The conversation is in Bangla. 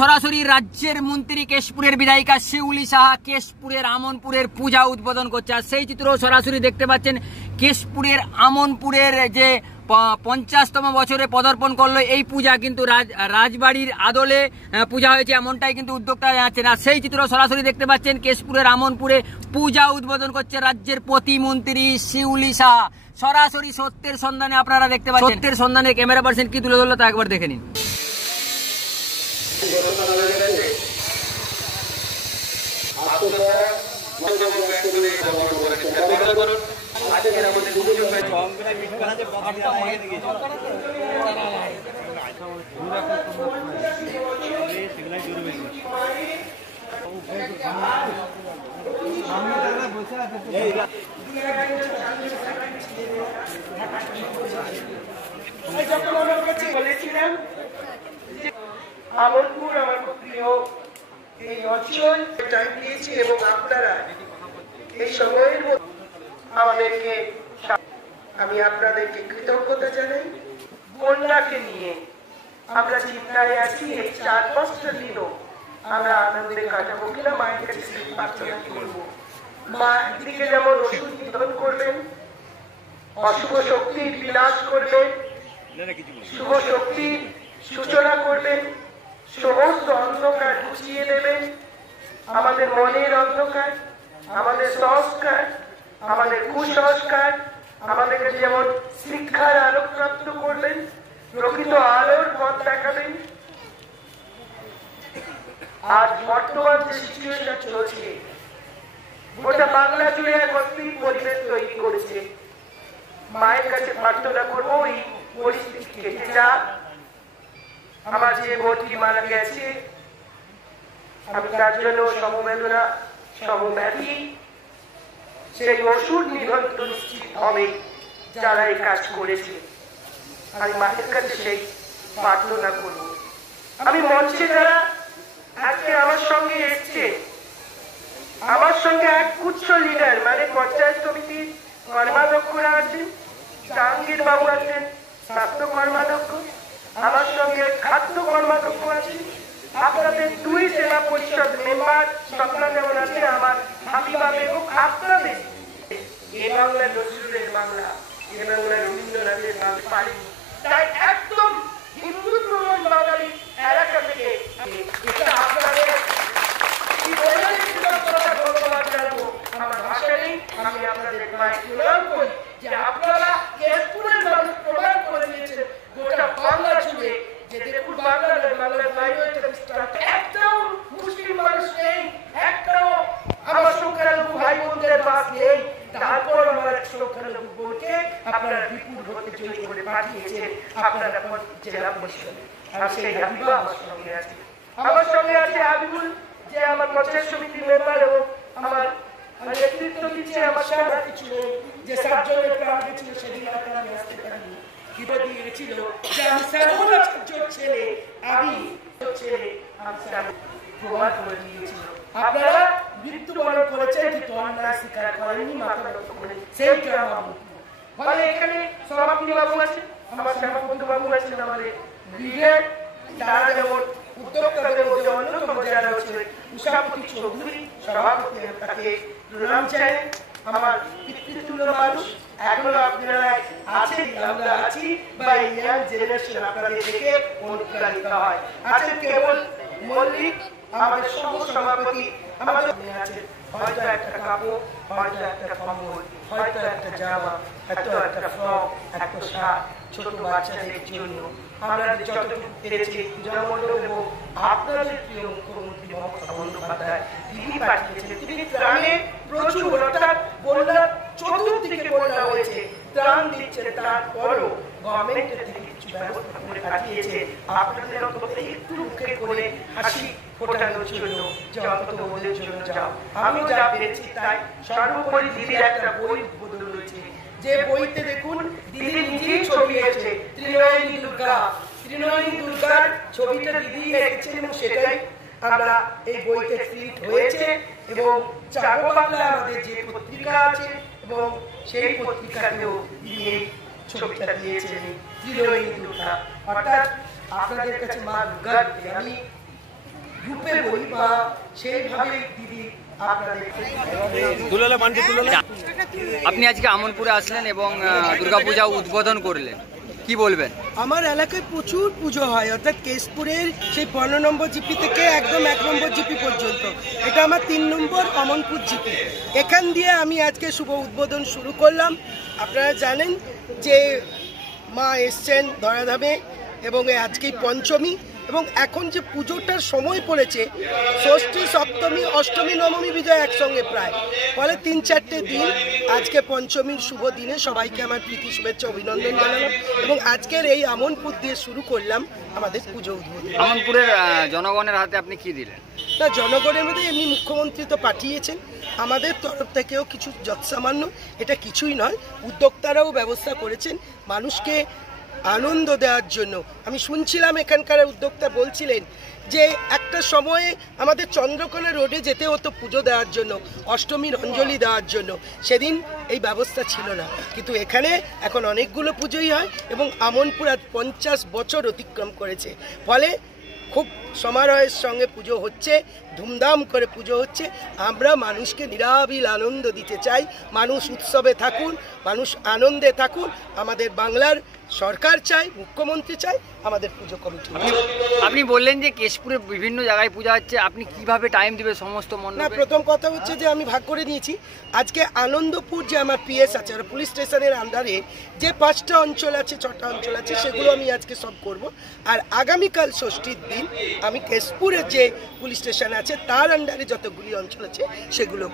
সরাসরি রাজ্যের মন্ত্রী কেশপুরের বিধায়িকা শিউলি সাহা কেশপুরের আমনপুরের পূজা উদ্বোধন করছে। আর সেই চিত্র সরাসরি দেখতে পাচ্ছেন। কেশপুরের আমনপুরের যে 50তম বছরে পদার্পণ করলো এই পূজা কিন্তু রাজবাড়ির আদলে পূজা হয়েছে, এমনটাই কিন্তু উদ্যোক্তা জানাচ্ছেন। আর সেই চিত্র সরাসরি দেখতে পাচ্ছেন। কেশপুরের আমনপুরে পূজা উদ্বোধন করছে রাজ্যের প্রতিমন্ত্রী শিউলি সাহা। সরাসরি সত্যের সন্ধানে আপনারা দেখতে পাচ্ছেন। সত্যের সন্ধানে ক্যামেরা পার্সন কি তুলে ধরলো তা একবার দেখে নিন। বলেছিলাম আমনপুর আমার খুব প্রিয় এই অঞ্চল, টাইম দিয়েছি এবং আপনারা এই সময়ের মধ্যে আমাদেরকে, আমি আপনাদেরকে কৃতজ্ঞতা জানাই। বন্যাকে নিয়ে আমরা চিন্তায় আছি। এই 4-5টা দিনও আমরা আনন্দে কাটাবো কিনা মায়ের কাছে প্রার্থনা করবো। মা একদিকে যেমন ওষুধ নিধন করবেন, অশুভ শক্তির বিনাশ করবেন, শুভ শক্তির সূচনা করবেন, সমস্ত অন্ধকার ঘুচিয়ে দেবেন। আমাদের মনের অন্ধকার, আমাদের সংস্কার, আমাদের কুসংস্কার, আমাদেরকে যেমন শিক্ষার আলোক প্রাপ্ত করবেন, প্রকৃত আলোর পথ দেখাবেন। আজ বর্তমান যে সিচুয়েশন চলছে, গোটা বাংলা জুড়ে এক অস্থির পরিবেশ তৈরি করেছে। মায়ের কাছে প্রার্থনা করবো এই পরিস্থিতি কেটে যাক। আমার যে বোনটি মারা গেছে, আমি তার জন্য সমবেদনা সমব্যাধি। সেই ওষুধ নিধন তো নিশ্চিত হবে যারা এই কাজ করেছে। আমি মায়ের কাছে সেই প্রার্থনা করব। আমি মঞ্চে যারা আজকে আমার সঙ্গে এসছে, আমার সঙ্গে এক গুচ্ছ লিডার মানে পঞ্চায়েত সমিতির কর্মাধ্যক্ষরা আছেন, জাহাঙ্গীর বাবু আছেন স্বাস্থ্য কর্মাধ্যক্ষ, আমার সঙ্গে খাদ্য কর্মাধ্যক্ষ আছেন, আপনাদের 2 জেলা পরিষদ মেম্বার স্বপ্না যেমন আছে, আমার হাবিবা বেগম, আপনাদের এ বাংলা নজরুলের বাংলা, এ বাংলা রবীন্দ্রনাথের বাড়ি, তাই একদম হিন্দুত্ব বাঙালি এলাকা থেকে এটা আপনাদের কি বলে ধন্যবাদ জানাবো। আমার ভাষা নেই, আমি আপনাদের মায়ের প্রণাম করি যে আপনারা কেশপুরের মানুষ প্রমাণ করে দিয়েছেন গোটা বাংলা জুড়ে যে দেখুন বাংলা নয়, বাংলার বাইরে একটাও মুসলিম মানুষ নেই, একটাও আমার সংখ্যালঘু ভাই বোনদের বাস নেই। তারপর আমার সংখ্যালঘু বোনকে আপনারা বিপুল ভোটে জয়ী করে পাঠিয়েছেন আপনারা জেলা পরিষদে। আর সেই হাবিবা আমার সঙ্গে আছে, আমার সঙ্গে আছে হাবিবুল যে আমার পঞ্চায়েত সমিতির মেম্বার এবং আমার নেতৃত্ব দিচ্ছে। আমার সাথে ছিল যে 7 জনের প্রাণ গেছিল, সেদিন আপনারা আমি আসতে পারিনি। কিভাবে গিয়েছিল যে আমি সার্বনাচার্যর ছেলে, আমি ছেলে, আমি প্রমাণ করে দিয়েছিল। আপনারা মৃত্যুবরণ করেছেন কিন্তু অন্যায় স্বীকার করেননি, মাথা নত করে সেই ড্রামা। ফলে এখানে সভাপতি বাবু আছেন, আমার শ্যামাবন্ধু বাবু আছেন, আমাদের লিডার, তারা যেমন উদ্যোক্তাদের মধ্যে অন্যতম যারা হচ্ছে উষাপতি চৌধুরী সভাপতি, তাকে প্রণাম জানাই। আমার পিতৃতুল্য মানুষ এখনো আপনারা আছেন, আমরা আছি, বা ইয়াং জেনারেশন আপনাদের থেকে অনুপ্রাণিত হয়। আছেন কেবল মল্লিক, আমাদের সহ সভাপতি, আমাদের আছেন হয়তো একটা কাপড়, হয়তো একটা কম্বল, হয়তো একটা জামা, হয়তো একটা ফ্রক, একটা শার্ট ছোট বাচ্চাদের জন্য আমরা যতটুকু পেরেছি পূজা মণ্ডপ এবং আপনাদের প্রিয় মুখ্যমন্ত্রী মমতা বন্দ্যোপাধ্যায় তিনি পাঠিয়েছেন। তিনি ত্রাণে প্রচুর, অর্থাৎ বন্যার চতুর্দিকে বন্যা হয়েছে, ত্রাণ দিচ্ছেন, তারপরও গভর্নমেন্টের থেকে কিছু ব্যবস্থা করে পাঠিয়েছে আপনাদের অন্তত একটু মুখে করে হাসি ফোটানোর জন্য যে অন্তত ওদের জন্য যাও। আমি যা পেরেছি তাই। সর্বোপরি দিদির একটা বই উদ্বোধন হয়েছে, যে বইতে দেখুন দিদি নিজেই ছবি এসেছে, ত্রিনয়নী দুর্গা, ত্রিনয়নী দুর্গার ছবিটা দিদি এঁকেছেন এবং সেটাই আমরা এই বইতে ফিট হয়েছে। এবং জাগো বাংলা আমাদের যে পত্রিকা আছে এবং সেই পত্রিকাতেও দিদি এই ছবিটা দিয়েছেন ত্রিনয়নী দুর্গা, অর্থাৎ আপনাদের কাছে মা দুর্গার আমি রূপে বলি বা সেইভাবে দিদি আপনাদের আপনি আজকে আমনপুরে আসলেন এবং দুর্গাপূজা উদ্বোধন করলেন, কি বলবেন? আমার এলাকায় প্রচুর পুজো হয়, অর্থাৎ কেশপুরের সেই 15 নম্বর জিপি থেকে একদম 1 নম্বর জিপি পর্যন্ত। এটা আমার 3 নম্বর অমনপুর জিপি। এখান দিয়ে আমি আজকে শুভ উদ্বোধন শুরু করলাম। আপনারা জানেন যে মা এসছেন ধরাধামে এবং আজকেই পঞ্চমী, এবং এখন যে পুজোটার সময় পড়েছে ষষ্ঠী, সপ্তমী, অষ্টমী, নবমী, বিজয়া একসঙ্গে প্রায়, ফলে 3-4টে দিন। আজকে পঞ্চমীর শুভ দিনে সবাইকে আমার প্রীতি শুভেচ্ছা অভিনন্দন জানালাম এবং আজকের এই আমনপুর দিয়ে শুরু করলাম আমাদের পুজো উদ্বোধন। আমনপুরের জনগণের হাতে আপনি কি দিলেন? না, জনগণের মধ্যে এমনি মুখ্যমন্ত্রী তো পাঠিয়েছেন, আমাদের তরফ থেকেও কিছু যৎসামান্য, এটা কিছুই নয়, উদ্যোক্তারাও ব্যবস্থা করেছেন মানুষকে আনন্দ দেওয়ার জন্য। আমি শুনছিলাম এখানকার উদ্যোক্তা বলছিলেন যে একটা সময়ে আমাদের চন্দ্রকোনা রোডে যেতে হতো পুজো দেওয়ার জন্য, অষ্টমীর অঞ্জলি দেওয়ার জন্য, সেদিন এই ব্যবস্থা ছিল না, কিন্তু এখানে এখন অনেকগুলো পুজোই হয় এবং আমনপুর আজ 50 বছর অতিক্রম করেছে, ফলে খুব সমারোহের সঙ্গে পুজো হচ্ছে, ধুমধাম করে পুজো হচ্ছে। আমরা মানুষকে নিরাবিল আনন্দ দিতে চাই, মানুষ উৎসবে থাকুন, মানুষ আনন্দে থাকুন। আমাদের বাংলার সরকার চাই, মুখ্যমন্ত্রী চাই, আমাদের পুজো কমিটি। আপনি বললেন যে কেশপুরে বিভিন্ন জায়গায় পূজা হচ্ছে, আপনি কিভাবে টাইম দিবে সমস্ত মণ্ডপে? না, প্রথম কথা হচ্ছে যে আমি ভাগ করে নিয়েছি। আজকে আনন্দপুর যে আমার পিএস আছে, আর পুলিশ স্টেশনের আন্ডারে যে 5টা অঞ্চল আছে, 6টা অঞ্চল আছে, সেগুলো আমি আজকে সব করব। আর আগামীকাল ষষ্ঠীর দিন আমি কেশপুরের যে পুলিশ স্টেশন আছে তার আন্ডারে যতগুলি অঞ্চল আছে সেগুলো